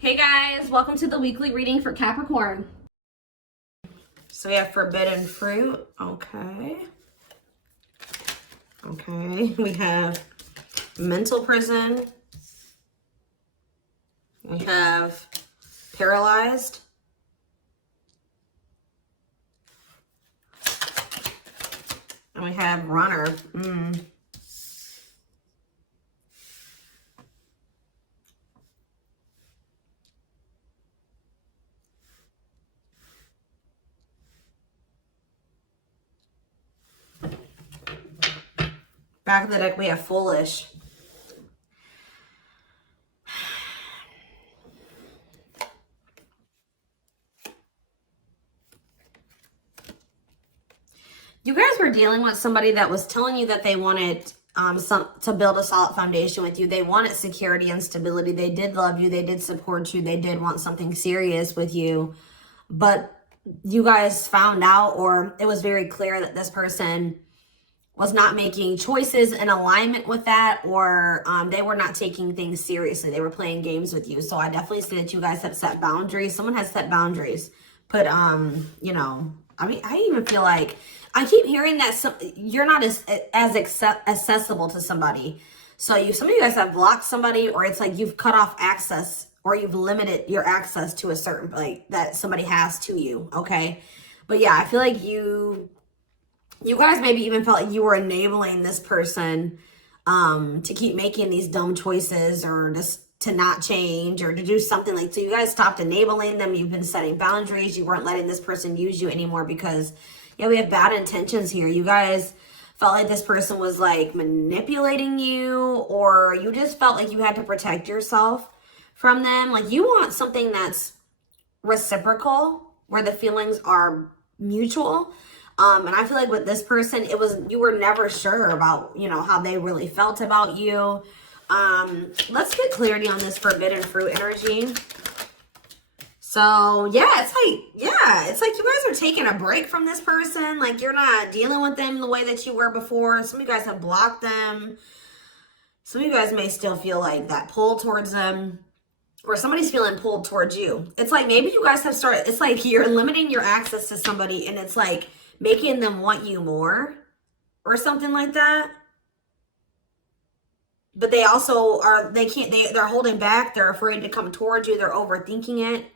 Hey guys, welcome to the weekly reading for Capricorn. So we have forbidden fruit. Okay. We have mental prison. We have paralyzed. And we have runner. Back of the deck, we have foolish. You guys were dealing with somebody that was telling you that they wanted to build a solid foundation with you. They wanted security and stability. They did love you. They did support you. They did want something serious with you. But you guys found out, or it was very clear that this person was not making choices in alignment with that, or they were not taking things seriously. They were playing games with you. So I definitely see that you guys have set boundaries. Someone has set boundaries. But, you know, I mean, I even feel like I keep hearing that you're not as accessible to somebody. So some of you guys have blocked somebody, or it's like you've cut off access, or you've limited your access to a certain, like, that somebody has to you, okay? But yeah, I feel like you guys maybe even felt like you were enabling this person to keep making these dumb choices, or just to not change, or to do something like, so you guys stopped enabling them. You've been setting boundaries. You weren't letting this person use you anymore because, yeah, we have bad intentions here. You guys felt like this person was like manipulating you, or you just felt like you had to protect yourself from them. Like you want something that's reciprocal, where the feelings are mutual. And I feel like with this person, you were never sure about, you know, how they really felt about you. Let's get clarity on this forbidden fruit energy. So yeah, it's like you guys are taking a break from this person. Like you're not dealing with them the way that you were before. Some of you guys have blocked them. Some of you guys may still feel like that pull towards them, or somebody's feeling pulled towards you. It's like maybe you guys have started, it's like you're limiting your access to somebody, and it's like making them want you more or something like that. But they also are, they're holding back. They're afraid to come towards you. They're overthinking it.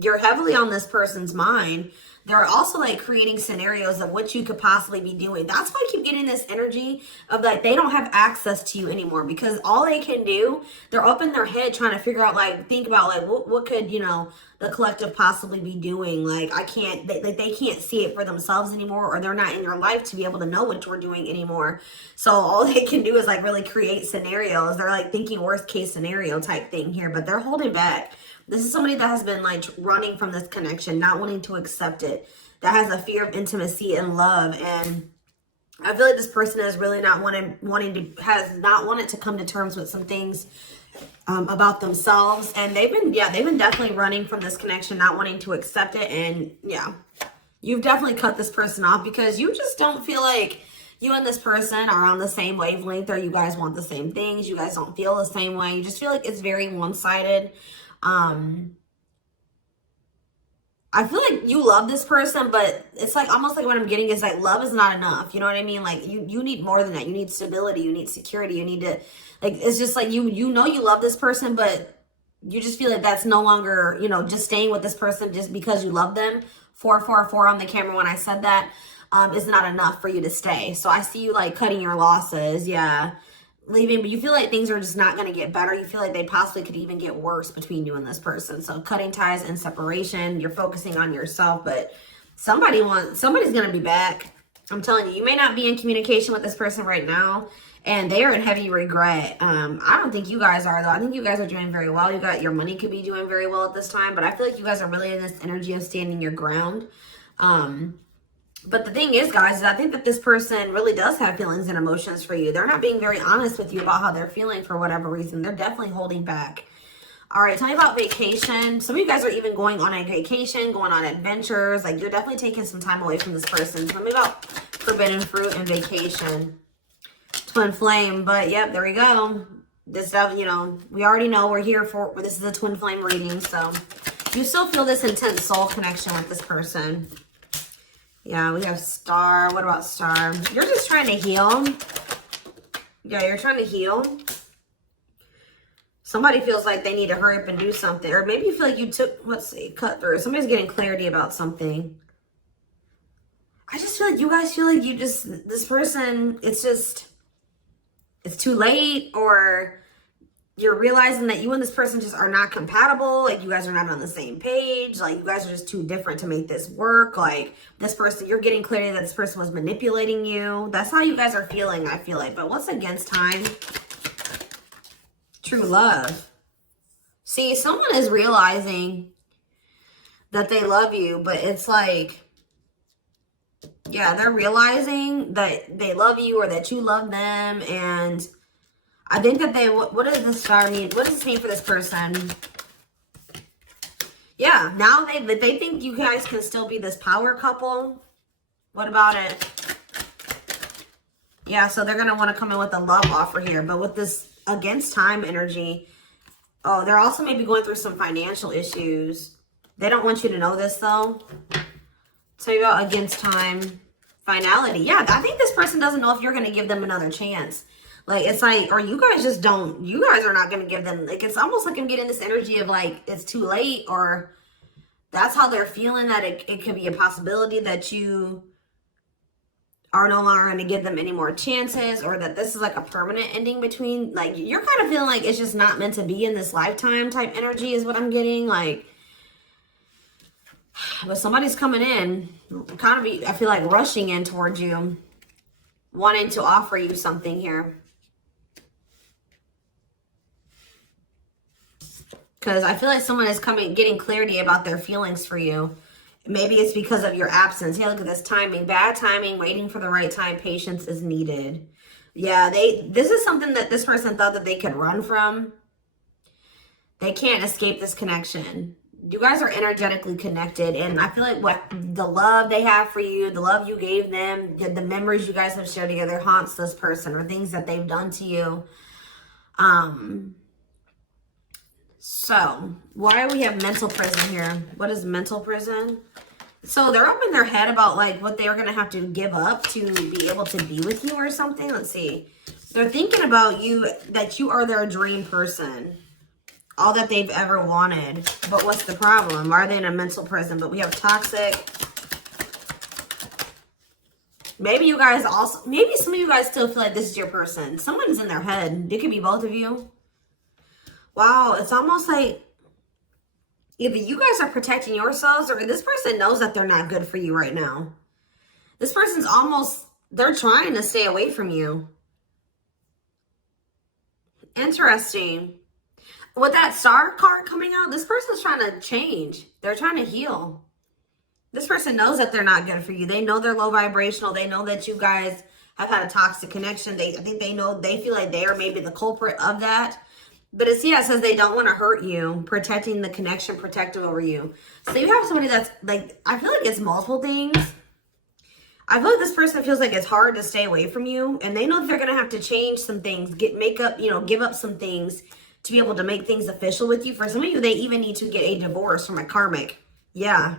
You're heavily on this person's mind. They're also like creating scenarios of what you could possibly be doing. That's why I keep getting this energy of like they don't have access to you anymore, because all they can do, they're up in their head trying to figure out, like, think about like what could, you know, the collective possibly be doing. Like they can't see it for themselves anymore, or they're not in your life to be able to know what you're doing anymore. So all they can do is like really create scenarios. They're like thinking worst case scenario type thing here, but they're holding back. This is somebody that has been like running from this connection, not wanting to accept it, that has a fear of intimacy and love. And I feel like this person is really not has not wanted to come to terms with some things about themselves. And they've been definitely running from this connection, not wanting to accept it. And yeah, you've definitely cut this person off because you just don't feel like you and this person are on the same wavelength, or you guys want the same things. You guys don't feel the same way. You just feel like it's very one-sided. I feel like you love this person, but it's like almost like what I'm getting is like love is not enough. You know what I mean? Like you need more than that. You need stability. You need security. You need to, like, it's just like you know you love this person, but you just feel like that's no longer, you know, just staying with this person just because you love them. 444 on the camera when I said that is not enough for you to stay. So I see you like cutting your losses. Yeah. Leaving, but you feel like things are just not going to get better. You feel like they possibly could even get worse between you and this person. So cutting ties and separation, you're focusing on yourself, but somebody's going to be back. I'm telling you, you may not be in communication with this person right now, and they are in heavy regret. I don't think you guys are, though. I think you guys are doing very well. Your money could be doing very well at this time, but I feel like you guys are really in this energy of standing your ground. But the thing is, guys, is I think that this person really does have feelings and emotions for you. They're not being very honest with you about how they're feeling for whatever reason. They're definitely holding back. All right, tell me about vacation. Some of you guys are even going on a vacation, going on adventures. Like, you're definitely taking some time away from this person. Tell me about forbidden fruit and vacation. Twin flame, but yep, there we go. This stuff, you know, we already know we're here for, this is a twin flame reading, so you still feel this intense soul connection with this person. Yeah, we have Star. What about Star? You're just trying to heal. Yeah, you're trying to heal. Somebody feels like they need to hurry up and do something. Or maybe you feel like you took, let's see, cut through. Somebody's getting clarity about something. I just feel like you guys feel like you just, this person, it's just, it's too late, or you're realizing that you and this person just are not compatible. Like, you guys are not on the same page. Like, you guys are just too different to make this work. Like, this person, you're getting clarity that this person was manipulating you. That's how you guys are feeling, I feel like. But what's against time? True love. See, someone is realizing that they love you, but it's like, yeah, they're realizing that they love you or that you love them. And I think that they, what does this star mean? What does this mean for this person? Yeah, now they think you guys can still be this power couple. What about it? Yeah, so they're going to want to come in with a love offer here. But with this against time energy, oh, they're also maybe going through some financial issues. They don't want you to know this, though. Tell you about against time, finality. Yeah, I think this person doesn't know if you're going to give them another chance. Like, it's like, or you guys just don't, you guys are not going to give them, like, it's almost like I'm getting this energy of like, it's too late, or that's how they're feeling, that it could be a possibility that you are no longer going to give them any more chances, or that this is like a permanent ending between, like, you're kind of feeling like it's just not meant to be in this lifetime type energy is what I'm getting. Like, but somebody's coming in, kind of, I feel like rushing in towards you, wanting to offer you something here. Because I feel like someone is getting clarity about their feelings for you. Maybe it's because of your absence. Yeah, look at this timing. Bad timing, waiting for the right time. Patience is needed. Yeah, this is something that this person thought that they could run from. They can't escape this connection. You guys are energetically connected, and I feel like what the love they have for you, the love you gave them, the memories you guys have shared together haunts this person, or things that they've done to you. So why do we have mental prison here? What is mental prison? So they're up in their head about like what they're going to have to give up to be able to be with you or something. Let's see. They're thinking about you, that you are their dream person. All that they've ever wanted. But what's the problem? Why are they in a mental prison? But we have toxic. Maybe you guys also, maybe some of you guys still feel like this is your person. Someone's in their head. It could be both of you. Wow, it's almost like either you guys are protecting yourselves, or this person knows that they're not good for you right now. This person's almost, they're trying to stay away from you. Interesting. With that star card coming out, this person's trying to change. They're trying to heal. This person knows that they're not good for you. They know they're low vibrational. They know that you guys have had a toxic connection. I think they know, they feel like they are maybe the culprit of that. But it's, yeah, it says they don't want to hurt you, protecting the connection, protective over you. So you have somebody that's like, I feel like it's multiple things. I feel like this person feels like it's hard to stay away from you, and they know that they're going to have to change some things, give up some things to be able to make things official with you. For some of you, they even need to get a divorce from a karmic. Yeah.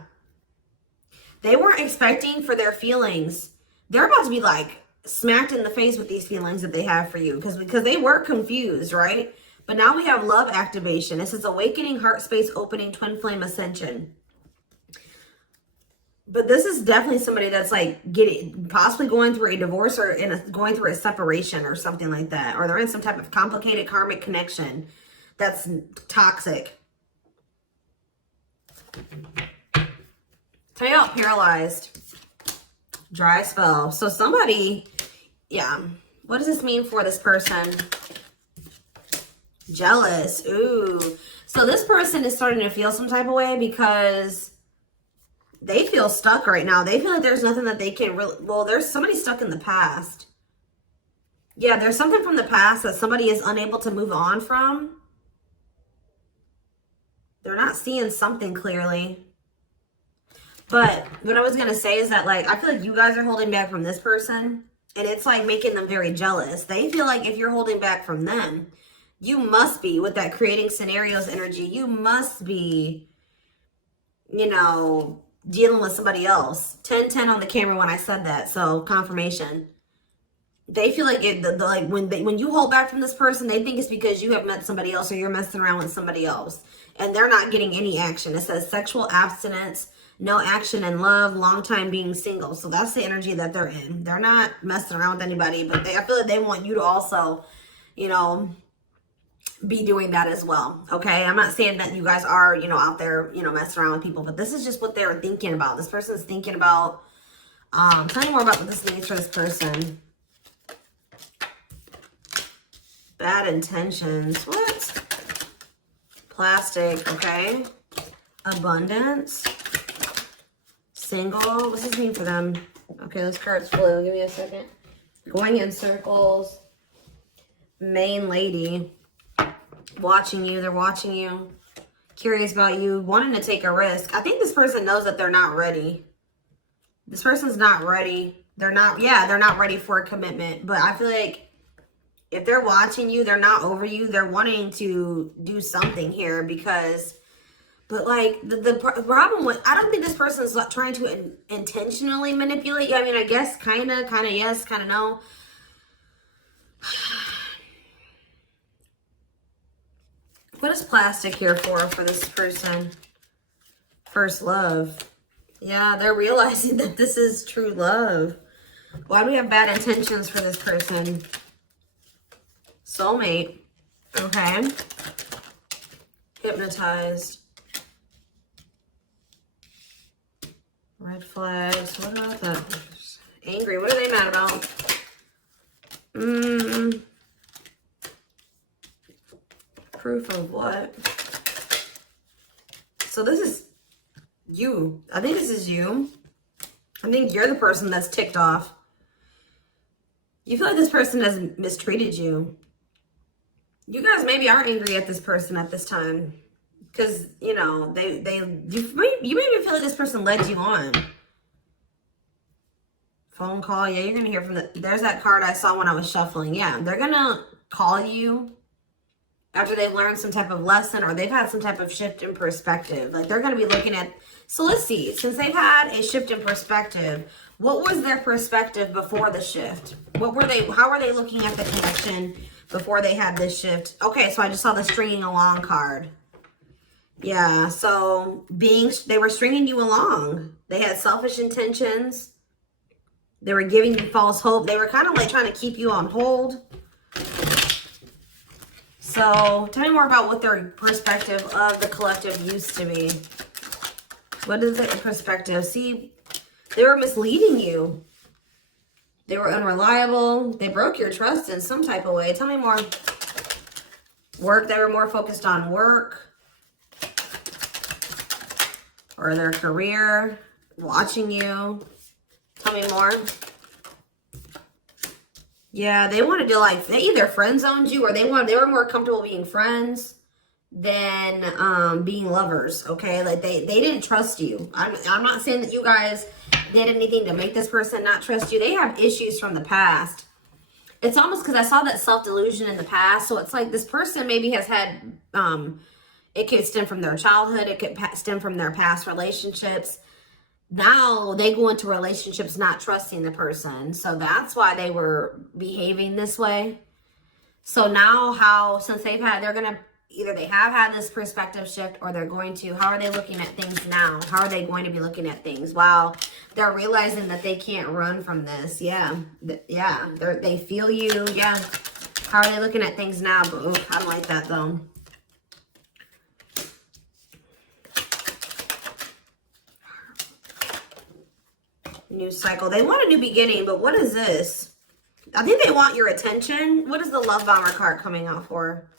They weren't expecting for their feelings. They're about to be like smacked in the face with these feelings that they have for you, because they were confused, right? But now we have love activation. It says awakening, heart space opening, twin flame ascension. But this is definitely somebody that's like possibly going through a divorce, or going through a separation or something like that. Or they're in some type of complicated karmic connection that's toxic. Tell you about paralyzed. Dry spell. So somebody, yeah. What does this mean for this person? Jealous. Ooh. So this person is starting to feel some type of way because they feel stuck right now. They feel like there's nothing that they can really, well, there's somebody stuck in the past. Yeah, there's something from the past that somebody is unable to move on from. They're not seeing something clearly. But what I was going to say is that, like, I feel like you guys are holding back from this person, and it's like making them very jealous. They feel like if you're holding back from them, You must be, with that creating scenarios energy, you must be, you know, dealing with somebody else. 10-10 on the camera when I said that, so confirmation. They feel like like when you hold back from this person, they think it's because you have met somebody else or you're messing around with somebody else. And they're not getting any action. It says sexual abstinence, no action in love, long time being single. So that's the energy that they're in. They're not messing around with anybody, but I feel like they want you to also, you know, be doing that as well. Okay, I'm not saying that you guys are, you know, out there, you know, messing around with people, but this is just what they're thinking about. This person's thinking about. Tell me more about what this means for this person. Bad intentions. What? Plastic. Okay. Abundance. Single. What's this mean for them? Okay, this card's blue. Give me a second. Going in circles. Main lady. Watching you. They're watching you. Curious about you. Wanting to take a risk. I think this person knows that they're not ready. This person's not ready. They're not, yeah, they're not ready for a commitment. But I feel like if they're watching you, they're not over you. They're wanting to do something here because, but like the problem with, I don't think this person's like trying to intentionally manipulate you. I mean, I guess kind of yes, kind of no. What is plastic here for this person? First love. Yeah, they're realizing that this is true love. Why do we have bad intentions for this person? Soulmate. Okay. Hypnotized. Red flags. What about that? Angry. What are they mad about? Proof of what? So this is you. I think this is you. I think you're the person that's ticked off. You feel like this person has mistreated you. You guys maybe are angry at this person at this time. Because, you know, you maybe feel like this person led you on. Phone call. Yeah, you're going to hear from there's that card I saw when I was shuffling. Yeah, they're going to call you after they've learned some type of lesson or they've had some type of shift in perspective. Like they're going to be looking at, so let's see, since they've had a shift in perspective, what was their perspective before the shift? How were they looking at the connection before they had this shift? Okay, so I just saw the stringing along card. Yeah, so they were stringing you along. They had selfish intentions. They were giving you false hope. They were kind of like trying to keep you on hold. So tell me more about what their perspective of the collective used to be. What is their perspective? See, they were misleading you. They were unreliable. They broke your trust in some type of way. Tell me more. Work. They were more focused on work or their career. Watching you. Tell me more. Yeah, they wanted to like, they either friend zoned you or they were more comfortable being friends than being lovers, okay? Like they didn't trust you. I'm not saying that you guys did anything to make this person not trust you. They have issues from the past. It's almost because I saw that self-delusion in the past. So it's like this person maybe has had, it could stem from their childhood. It could stem from their past relationships. Now they go into relationships not trusting the person. So that's why they were behaving this way. So now since they're going to, either they have had this perspective shift or they're going to, how are they looking at things now? How are they going to be looking at things? Wow. They're realizing that they can't run from this. Yeah. Yeah. They feel you. Yeah. How are they looking at things now? But I don't like that though. New cycle. They want a new beginning, but what is this? I think they want your attention. What is the love bomber card coming out for?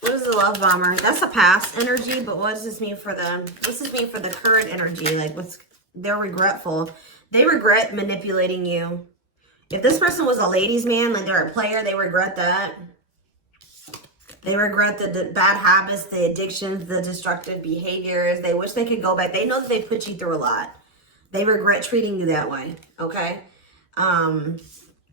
What is the love bomber? That's a past energy, but what does this mean for them? What does this mean for the current energy? Like they're regretful. They regret manipulating you. If this person was a ladies' man, like they're a player, they regret that. They regret the bad habits, the addictions, the destructive behaviors. They wish they could go back. They know that they put you through a lot. They regret treating you that way, okay?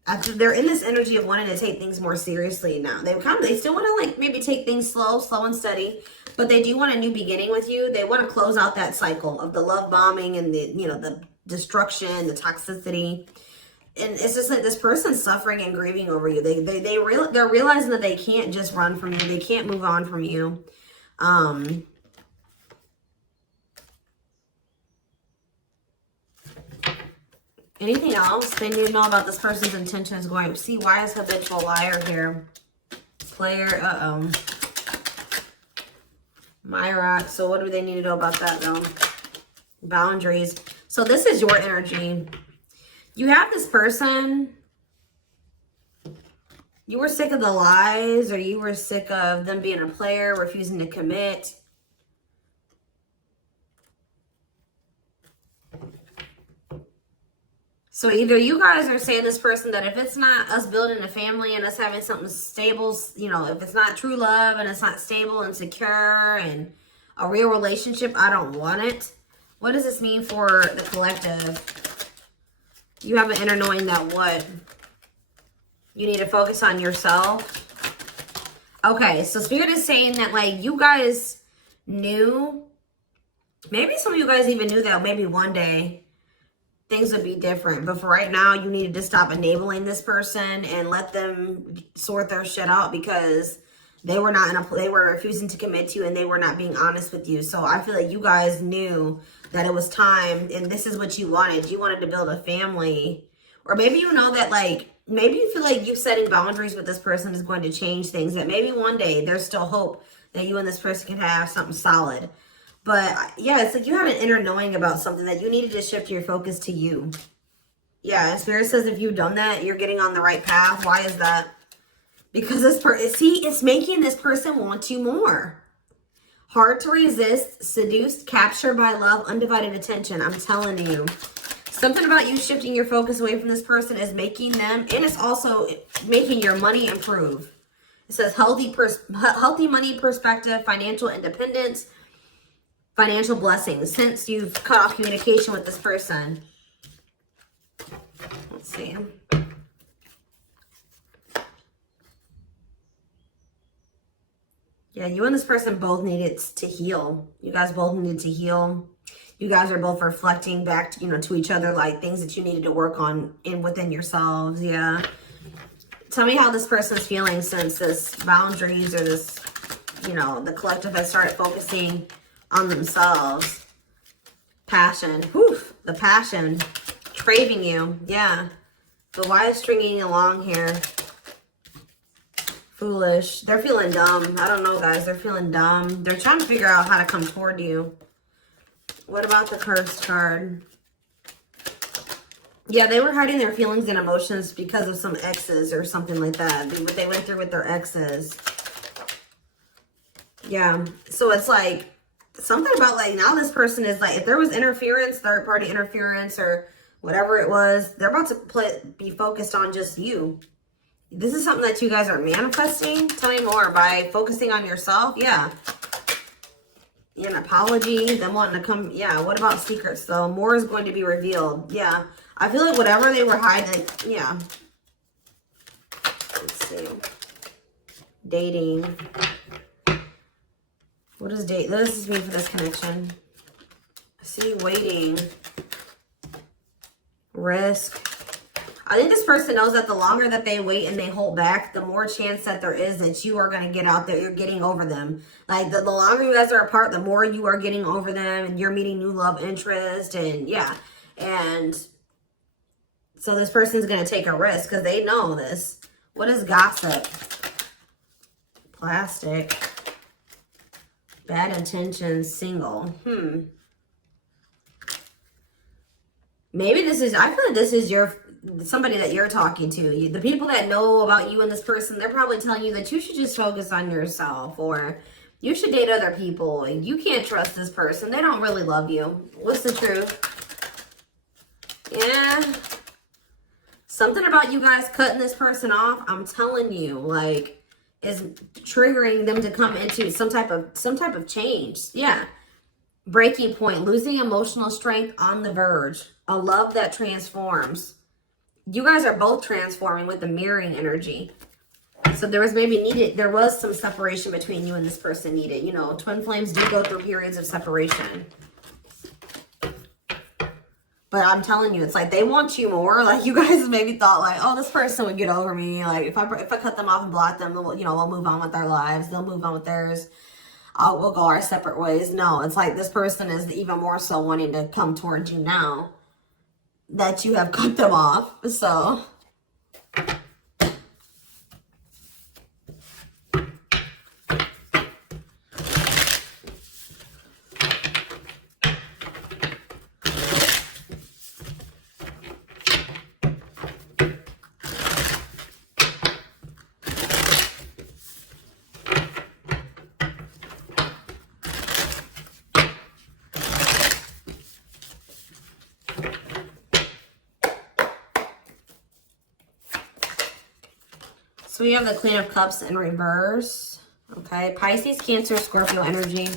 After they're in this energy of wanting to take things more seriously now. They still want to like maybe take things slow and steady, but they do want a new beginning with you. They want to close out that cycle of the love bombing and the, you know, the destruction, the toxicity. And it's just like this person's suffering and grieving over you. They're realizing that they can't just run from you. They can't move on from you. Anything else they need to know about this person's intentions going? See, why is habitual liar here? Player, Myrock. So what do they need to know about that though? Boundaries. So this is your energy. You have this person. You were sick of the lies, or you were sick of them being a player, refusing to commit. So either you guys are saying this person that if it's not us building a family and us having something stable, you know, if it's not true love and it's not stable and secure and a real relationship, I don't want it. What does this mean for the collective? You have an inner knowing that what? You need to focus on yourself. Okay, so Spirit is saying that like you guys knew, maybe some of you guys even knew that maybe one day things would be different. But for right now, you needed to stop enabling this person and let them sort their shit out because they were they were refusing to commit to you and they were not being honest with you. So I feel like you guys knew that it was time and this is what you wanted. You wanted to build a family. Or maybe you know that like, maybe you feel like you setting boundaries with this person is going to change things. That maybe one day there's still hope that you and this person can have something solid. But yeah, it's like you had an inner knowing about something that you needed to shift your focus to you. Yeah, Spirit says if you've done that, you're getting on the right path. Why is that? Because this person, see, it's making this person want you more. Hard to resist, seduced, captured by love, undivided attention. I'm telling you. Something about you shifting your focus away from this person is making them, and it's also making your money improve. It says healthy money perspective, financial independence, financial blessings since you've cut off communication with this person. Let's see. Yeah, you and this person both needed to heal. You guys both needed to heal. You guys are both reflecting back to, you know, to each other, like things that you needed to work on within yourselves. Yeah. Tell me how this person's feeling since this boundaries or this, you know, the collective has started focusing on themselves. Passion. Whew, the passion. Craving you. Yeah. But why is stringing along here? Foolish. They're feeling dumb. I don't know, guys. They're feeling dumb. They're trying to figure out how to come toward you. What about the cursed card? Yeah, they were hiding their feelings and emotions because of some exes or something like that. What they went through with their exes. Yeah. So it's like something about like now this person is like, if there was interference, third party interference or whatever it was, they're about to be focused on just you. This is something that you guys are manifesting. Tell me more. By focusing on yourself. Yeah. An apology. Them wanting to come. Yeah. What about secrets though? More is going to be revealed. Yeah. I feel like whatever they were hiding. Yeah. Let's see. Dating. What does date? What does this mean for this connection? I see waiting. Risk. I think this person knows that the longer that they wait and they hold back, the more chance that there is that you are going to get out there. You're getting over them. Like the longer you guys are apart, the more you are getting over them and you're meeting new love interest. And yeah. And so this person's going to take a risk because they know this. What is gossip? Plastic. Bad intentions. Single. Maybe this is, I feel like this is somebody that you're talking to. The people that know about you and this person, they're probably telling you that you should just focus on yourself or you should date other people. You can't trust this person. They don't really love you. What's the truth? Yeah. Something about you guys cutting this person off, I'm telling you, like, is triggering them to come into some type of change. Yeah. Breaking point, losing emotional strength on the verge, a love that transforms. You guys are both transforming with the mirroring energy. So there was some separation between you and this person needed. You know, twin flames do go through periods of separation. But I'm telling you, it's like they want you more. Like you guys maybe thought like, oh, this person would get over me. Like if I cut them off and block them, you know, we'll move on with our lives. They'll move on with theirs. We'll go our separate ways. No, it's like this person is even more so wanting to come towards you now that you have cut them off. So we have the Queen of Cups in reverse. Okay, Pisces, Cancer, Scorpio energy.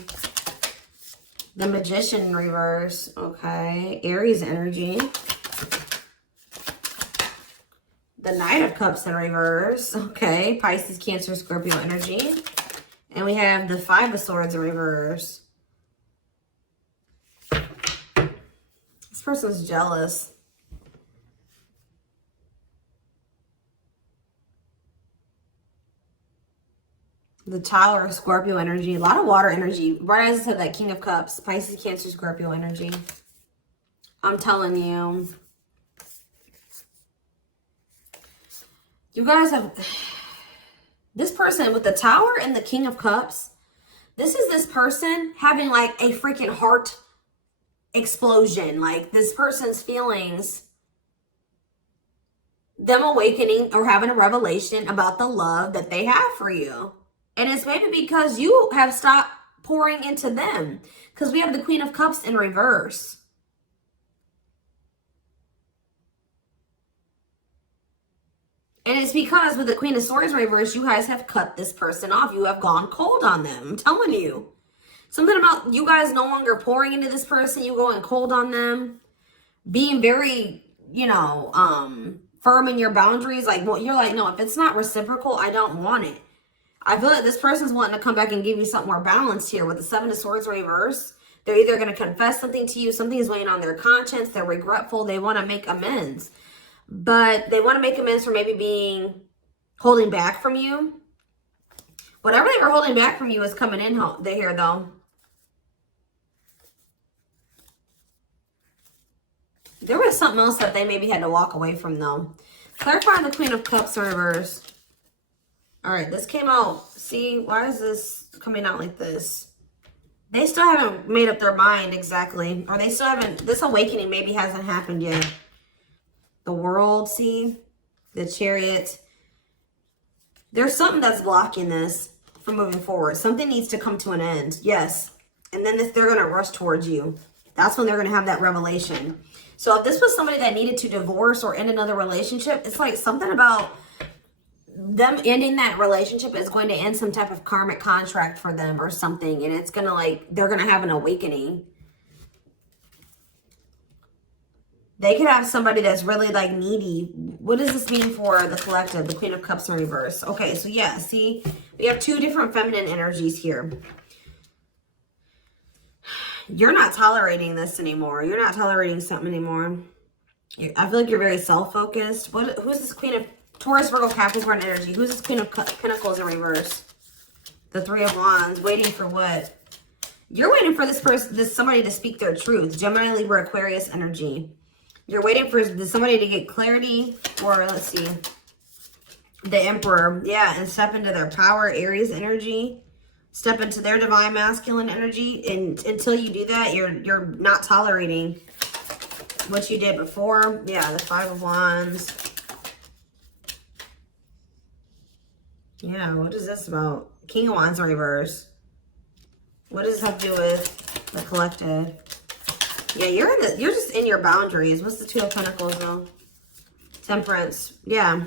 The Magician in reverse. Okay, Aries energy. The Knight of Cups in reverse. Okay, Pisces, Cancer, Scorpio energy. And we have the Five of Swords in reverse. This person's jealous. The Tower of Scorpio energy. A lot of water energy. Right as I said, that King of Cups. Pisces, Cancer, Scorpio energy. I'm telling you. You guys have... This person with the Tower and the King of Cups. This is this person having like a freaking heart explosion. Like this person's feelings. Them awakening or having a revelation about the love that they have for you. And it's maybe because you have stopped pouring into them. Because we have the Queen of Cups in reverse. And it's because with the Queen of Swords in reverse, you guys have cut this person off. You have gone cold on them. I'm telling you. Something about you guys no longer pouring into this person. You going cold on them. Being very, you know, firm in your boundaries. Like, well, you're like, no, if it's not reciprocal, I don't want it. I feel like this person's wanting to come back and give you something more balanced here with the Seven of Swords reverse. They're either going to confess something to you, something is weighing on their conscience, they're regretful, they want to make amends. But they want to make amends for maybe holding back from you. Whatever they were holding back from you is coming in here though. There was something else that they maybe had to walk away from though. Clarify the Queen of Cups in reverse. All right, this came out. See, why is this coming out like this? They still haven't made up their mind exactly. Or they still haven't, this awakening maybe hasn't happened yet. The World, see? The Chariot. There's something that's blocking this from moving forward. Something needs to come to an end. Yes. And then they're going to rush towards you. That's when they're going to have that revelation. So if this was somebody that needed to divorce or end another relationship, it's like something about them ending that relationship is going to end some type of karmic contract for them or something. And it's going to like, they're going to have an awakening. They could have somebody that's really like needy. What does this mean for the collective? The Queen of Cups in reverse. Okay, so yeah, see, we have two different feminine energies here. You're not tolerating this anymore. You're not tolerating something anymore. I feel like you're very self-focused. Who's this Queen of Taurus, Virgo, Capricorn energy? Who's this Queen of Pentacles in reverse? The Three of Wands. Waiting for what? You're waiting for this person, somebody to speak their truth. Gemini, Libra, Aquarius energy. You're waiting for somebody to get clarity, or let's see, the Emperor. Yeah, and step into their power, Aries energy. Step into their divine masculine energy. And until you do that, you're not tolerating what you did before. Yeah, the Five of Wands. Yeah, what is this about? King of Wands in reverse. What does this have to do with the collective? Yeah, you're just in your boundaries. What's the Two of Pentacles though? Temperance. Yeah.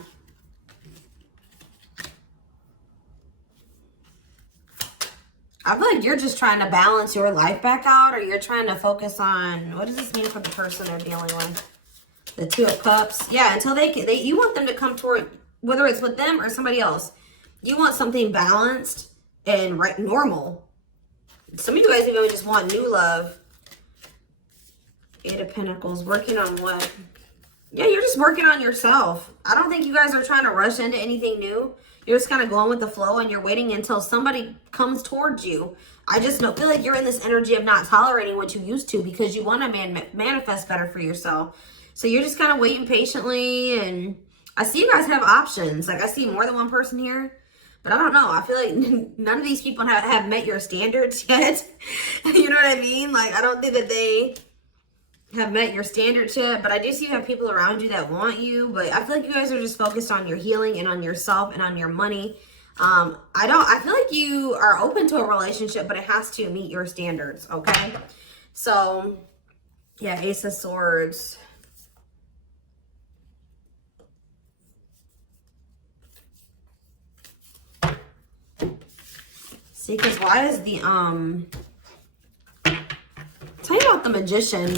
I feel like you're just trying to balance your life back out, or you're trying to focus on, what does this mean for the person they're dealing with? The Two of Cups. Yeah, until you want them to come toward, whether it's with them or somebody else. You want something balanced and normal. Some of you guys even just want new love. Eight of Pentacles. Working on what? Yeah, you're just working on yourself. I don't think you guys are trying to rush into anything new. You're just kind of going with the flow and you're waiting until somebody comes towards you. I just feel like you're in this energy of not tolerating what you used to because you want to manifest better for yourself. So you're just kind of waiting patiently, and I see you guys have options. Like I see more than one person here, but I don't know. I feel like none of these people have met your standards yet. You know what I mean? Like I don't think that they have met your standards yet, but I do see you have people around you that want you, but I feel like you guys are just focused on your healing and on yourself and on your money. I feel like you are open to a relationship, but it has to meet your standards, okay? So, yeah, Ace of Swords. See, because why is the, tell me about the Magician.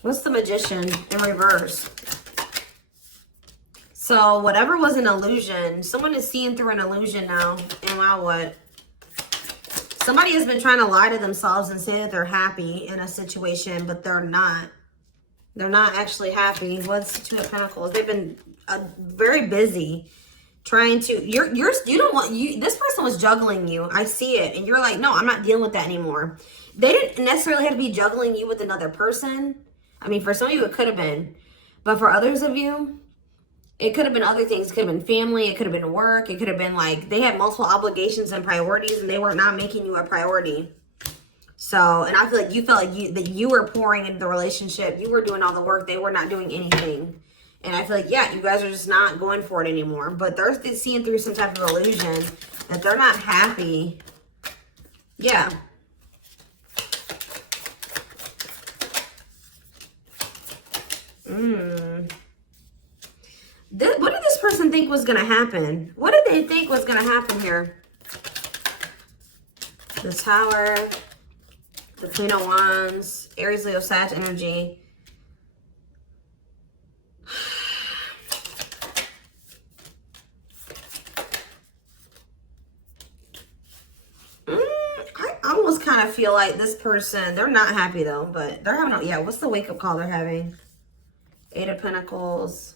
What's the Magician in reverse? So whatever was an illusion, someone is seeing through an illusion now. And wow, what? Somebody has been trying to lie to themselves and say that they're happy in a situation, but they're not. They're not actually happy. What's the Two of Pentacles? They've been very busy trying to, this person was juggling you. I see it. And you're like, no, I'm not dealing with that anymore. They didn't necessarily have to be juggling you with another person. I mean, for some of you, it could have been. But for others of you, it could have been other things. It could have been family. It could have been work. It could have been like they had multiple obligations and priorities and they were not making you a priority. So, and I feel like you felt like that you were pouring into the relationship. You were doing all the work. They were not doing anything. And I feel like, yeah, you guys are just not going for it anymore. But they're seeing through some type of illusion that they're not happy. Yeah. What did this person think was going to happen? What did they think was going to happen here? The Tower, the Queen of Wands, Aries, Leo, Sag energy. I almost kind of feel like this person, they're not happy though, but they're having, yeah, what's the wake-up call they're having? Eight of Pentacles.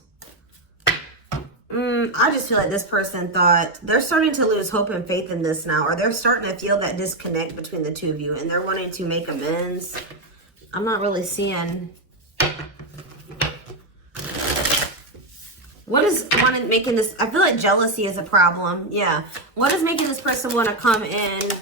I just feel like this person thought they're starting to lose hope and faith in this now, or they're starting to feel that disconnect between the two of you and they're wanting to make amends. I'm not really seeing what is making this. I feel like jealousy is a problem. Yeah. What is making this person want to come in?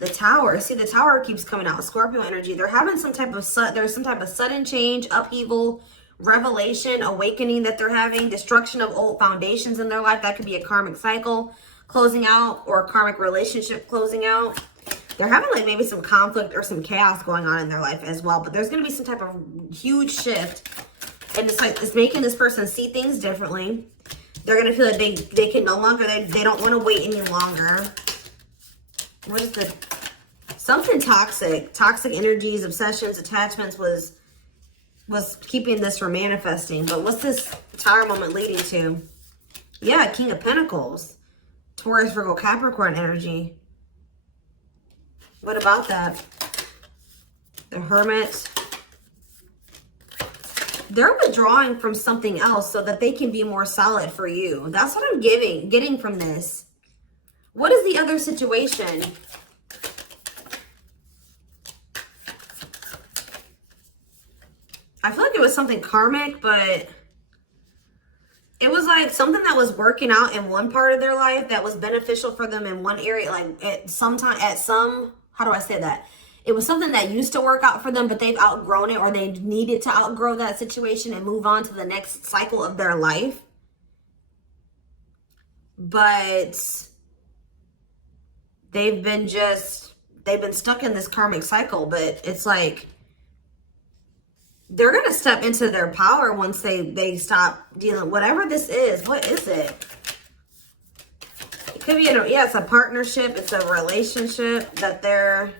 The Tower. See, the Tower keeps coming out. Scorpio energy. They're having some type of sudden change, upheaval, revelation, awakening that they're having, destruction of old foundations in their life. That could be a karmic cycle closing out or a karmic relationship closing out. They're having like maybe some conflict or some chaos going on in their life as well. But there's going to be some type of huge shift. And it's like, it's making this person see things differently. They're going to feel like they can no longer, they don't want to wait any longer. What is the, something toxic energies, obsessions, attachments was keeping this from manifesting. But what's this Tower moment leading to? Yeah, King of Pentacles. Taurus, Virgo, Capricorn energy. What about that? The Hermit. They're withdrawing from something else so that they can be more solid for you. That's what I'm getting from this. What is the other situation? I feel like it was something karmic, but it was like something that was working out in one part of their life that was beneficial for them in one area. Like how do I say that? It was something that used to work out for them, but they've outgrown it, or they needed to outgrow that situation and move on to the next cycle of their life. But they've been stuck in this karmic cycle. But it's like, they're going to step into their power once they stop dealing, whatever this is. What is it? It could be, yeah, it's a partnership. It's a relationship that they're,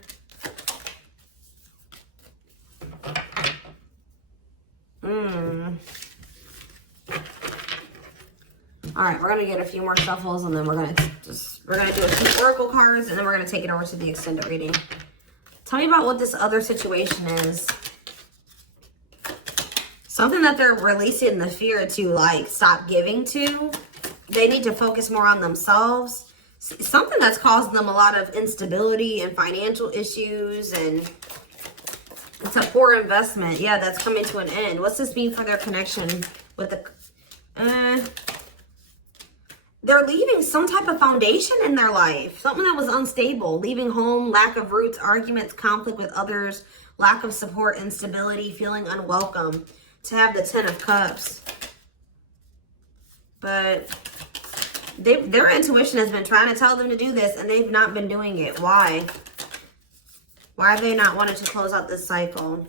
All right, we're gonna get a few more shuffles, and then we're gonna do a few oracle cards, and then we're gonna take it over to the extended reading. Tell me about what this other situation is. Something that they're releasing the fear to, like, stop giving to. They need to focus more on themselves. Something that's causing them a lot of instability and financial issues, and it's a poor investment. Yeah, that's coming to an end. What's this mean for their connection with the... They're leaving some type of foundation in their life. Something that was unstable. Leaving home, lack of roots, arguments, conflict with others, lack of support, instability, feeling unwelcome. To have the 10 of Cups. But their intuition has been trying to tell them to do this, and they've not been doing it. Why? Why have they not wanted to close out this cycle?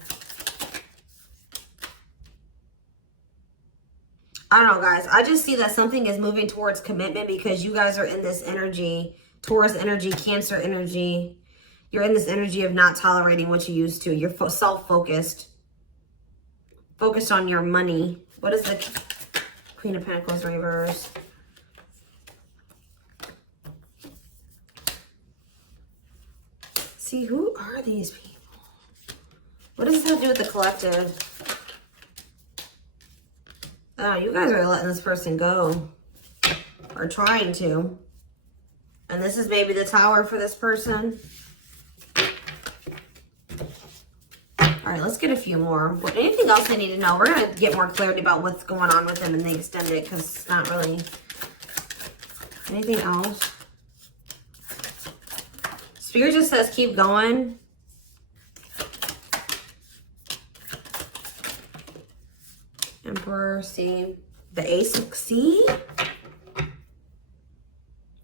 I don't know, guys. I just see that something is moving towards commitment because you guys are in this energy, Taurus energy, Cancer energy. You're in this energy of not tolerating what you used to. You're self-focused. Focused on your money. What is the Queen of Pentacles reverse? See, who are these people? What does this have to do with the collective? Oh, you guys are letting this person go. Or trying to. And this is maybe the Tower for this person. All right, let's get a few more. Anything else I need to know? We're going to get more clarity about what's going on with them in the extended, because it's not really anything else. Spirit just says keep going. Emperor, see? The Ace of... See?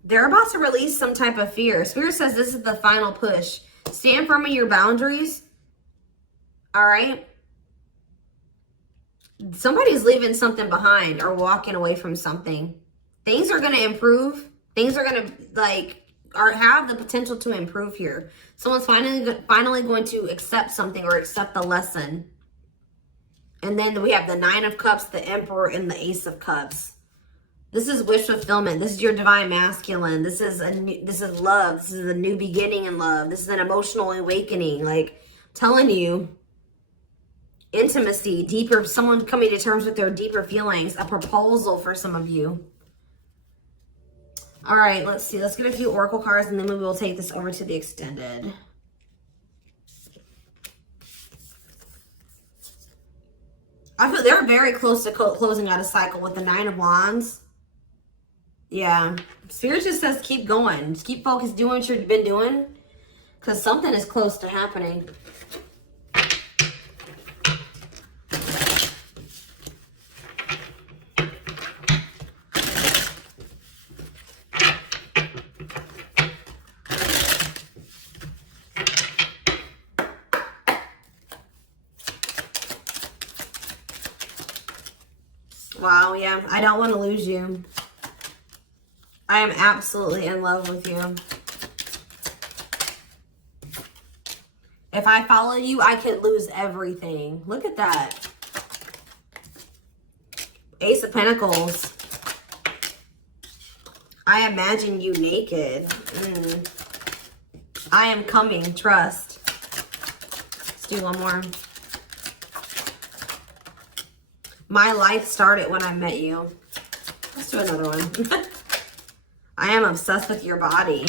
They're about to release some type of fear. Spirit says this is the final push. Stand firm in your boundaries. All right. Somebody's leaving something behind or walking away from something. Things are going to improve. Things are going to, like, have the potential to improve here. Someone's finally going to accept something or accept the lesson. And then we have the 9 of Cups, the Emperor, and the Ace of Cups. This is wish fulfillment. This is your divine masculine. This is love. This is a new beginning in love. This is an emotional awakening. Like, telling you, intimacy, deeper, someone coming to terms with their deeper feelings, a proposal for some of you. All right, let's see. Let's get a few oracle cards, and then we will take this over to the extended. I feel they're very close to closing out a cycle with the 9 of Wands. Yeah. Spirit just says keep going. Just keep focused, doing what you've been doing, because something is close to happening. Wow, yeah. I don't want to lose you. I am absolutely in love with you. If I follow you, I could lose everything. Look at that. Ace of Pentacles. I imagine you naked. I am coming. Trust. Let's do one more. My life started when I met you. Let's do another one. I am obsessed with your body.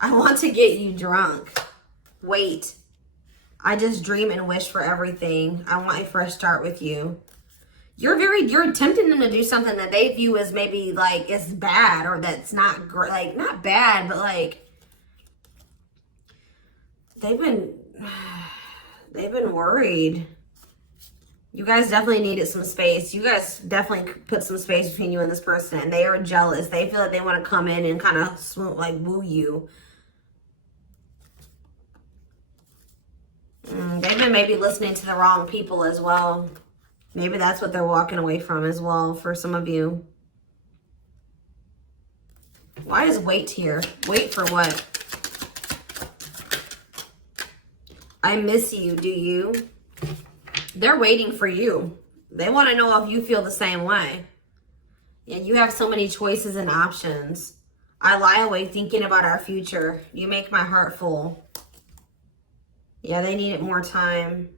I want to get you drunk. Wait. I just dream and wish for everything. I want a fresh start with you. You're tempting them to do something that they view as maybe like it's bad, or that's not great. Like, not bad, but like they've been worried. You guys definitely needed some space. You guys definitely put some space between you and this person. And they are jealous. They feel like they want to come in and kind of swoon, like woo you. They've been maybe listening to the wrong people as well. Maybe that's what they're walking away from as well for some of you. Why is wait here? Wait for what? I miss you, do you? They're waiting for you. They want to know if you feel the same way. Yeah, you have so many choices and options. I lie awake thinking about our future. You make my heart full. Yeah, they needed more time.